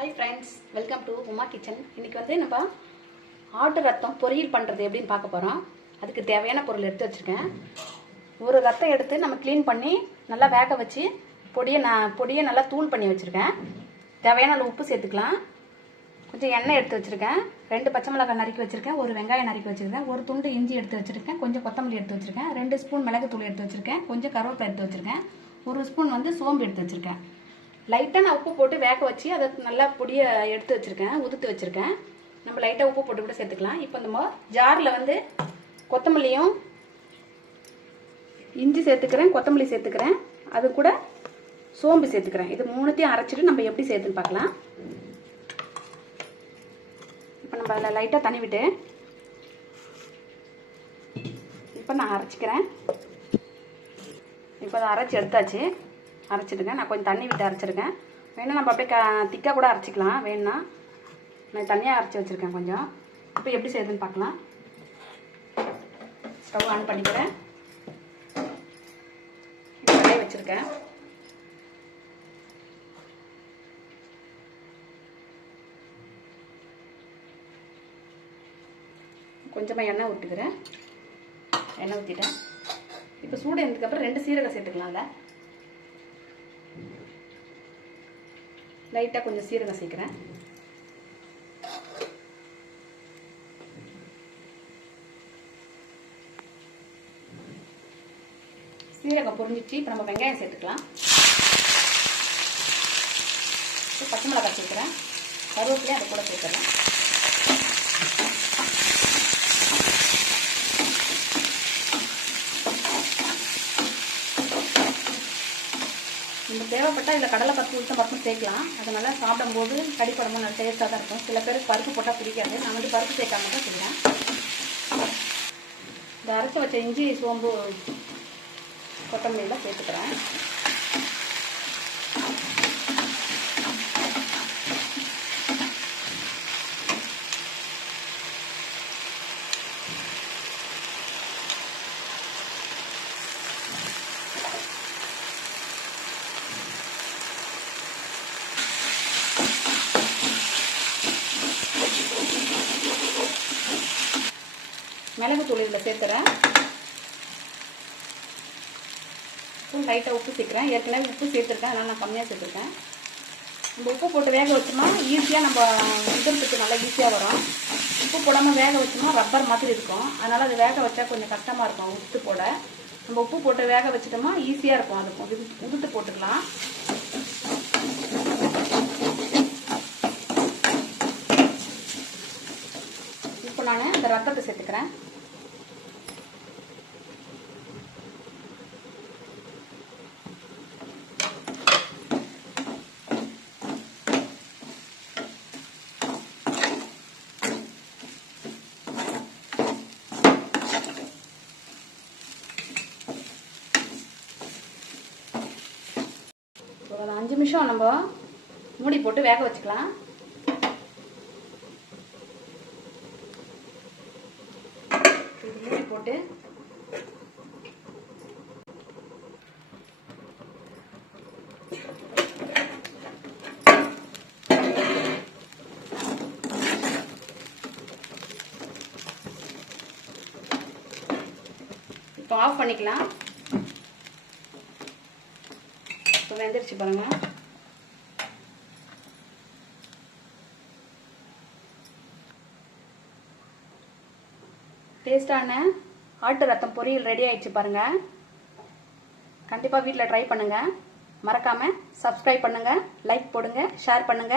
High friends welcome to Uma kitchen इनकी வந்து நம்ம ஆட்டு ரத்தம் பொரியல் பண்றது எப்படின்னு பார்க்க போறோம். அதுக்கு தேவையான பொருள் எடுத்து வச்சிருக்கேன். ஒரு ரத்தம் எடுத்து நம்ம க்ளீன் பண்ணி நல்லா வேக வச்சு பொடியை நல்லா தூள் பண்ணி வச்சிருக்கேன். தேவையான அளவு உப்பு சேர்த்துக்கலாம். கொஞ்சம் எண்ணெய் எடுத்து வச்சிருக்கேன். 2 பச்சை மிளகாய் நறுக்கி வச்சிருக்கேன். ஒரு வெங்காயம் நறுக்கி வச்சிருக்கேன். ஒரு துண்டு இஞ்சி எடுத்து வச்சிருக்கேன். கொஞ்சம் கொத்தமல்லி எடுத்து வச்சிருக்கேன். 2 ஸ்பூன் மிளகு தூள் எடுத்து வச்சிருக்கேன். கொஞ்சம் கருவேப்பிலை எடுத்து வச்சிருக்கேன். 1 ஸ்பூன் வந்து சோம்பு எடுத்து வச்சிருக்கேன். லைட்டாக நான் உப்பு போட்டு வேக வச்சு அதை நல்லா பொடியை எடுத்து வச்சுருக்கேன், உதுத்து வச்சுருக்கேன். நம்ம லைட்டாக உப்பு போட்டு கூட சேர்த்துக்கலாம். இப்போ நம்ம ஜாரில் வந்து கொத்தமல்லியும் இஞ்சி சேர்த்துக்கிறேன், கொத்தமல்லி சேர்த்துக்கிறேன், அது கூட சோம்பு சேர்த்துக்கிறேன். இது மூணுத்தையும் அரைச்சிட்டு நம்ம எப்படி சேர்த்துன்னு பார்க்கலாம். இப்போ நம்ம அதில் லைட்டாக தண்ணி விட்டு இப்போ நான் அரைச்சிக்கிறேன். இப்போ அதை அரைச்சி எடுத்தாச்சு. அரைச்சிடுங்க. நான் கொஞ்சம் தண்ணி விட்டு அரைச்சிருக்கேன். வேணா நம்ம அப்படியே திக்காக கூட அரைச்சிக்கலாம். வேணும்னா நான் தனியாக அரைச்சி வச்சுருக்கேன் கொஞ்சம். இப்போ எப்படி செய்யுதுன்னு பார்க்கலாம். ஸ்டவ் ஆன் பண்ணிக்கிறேன். இப்போ வச்சுருக்கேன். கொஞ்சமாக எண்ணெய் ஊற்றிக்கிறேன். எண்ணெய் ஊற்றிட்டேன். இப்போ சூடு இருந்ததுக்கப்புறம் 2 சீரகம் சேர்த்துக்கலாம்ல. லைட்டாக கொஞ்சம் சீரகம் சேர்க்குறேன். சீரகம் பொரிஞ்சிச்சு. இப்போ நம்ம வெங்காயம் சேர்த்துக்கலாம். பச்சை மிளகாய் சேர்க்குறேன். கருவேப்பிலையும் அதை கூட சேர்க்குறேன். நம்ம தேவைப்பட்டால் இதில் கடலை பருப்பு உளுத்தம் பருப்பும் சேர்க்கலாம். அதனால சாப்பிடும்போது கடிப்படமும் நல்ல டேஸ்ட்டாக தான் இருக்கும். சில பேருக்கு பருப்பு போட்டால் பிடிக்காது. நான் வந்து பருப்பு சேர்க்காம தான் செய்வேன். இந்த அரைச்சி வச்ச இஞ்சி சோம்பு கொத்தமல்லியெல்லாம் சேர்த்துக்கிறேன். மிளகு தூள் இதில் சேர்த்துறேன். லைட்டாக உப்பு சேர்க்குறேன். ஏற்கனவே உப்பு சேர்த்துருக்கேன், அதனால் நான் கம்மியாக சேர்த்துருக்கேன். நம்ம உப்பு போட்டு வேக வச்சோம்னா ஈஸியாக நம்ம உதிர்த்துக்கு நல்லா ஈஸியாக வரும். உப்பு போடாமல் வேக வச்சோம்னா ரப்பர் மாதிரி இருக்கும். அதனால் அது வேக வச்சா கொஞ்சம் கஷ்டமாக இருக்கும் உப்பு போட. நம்ம உப்பு போட்டு வேக வச்சிட்டோம்னா ஈஸியாக இருக்கும். அதுக்கும் உதுத்து போட்டுக்கலாம். இப்போ நான் இந்த ரத்தத்தை சேர்த்துக்கிறேன். ஒரு 5 நிமிஷம் நம்ம மூடி போட்டு வேக வச்சுக்கலாம். மூடி போட்டு இப்போ ஆஃப் பண்ணிக்கலாம். இப்போ வெந்துருச்சு பாருங்க. டேஸ்டான ஆட்டு ரத்தம் பொரியல் ரெடி ஆயிடுச்சு பாருங்க. கண்டிப்பாக வீட்டில் ட்ரை பண்ணுங்க. மறக்காம சப்ஸ்கிரைப் பண்ணுங்க, லைக் போடுங்க, ஷேர் பண்ணுங்க.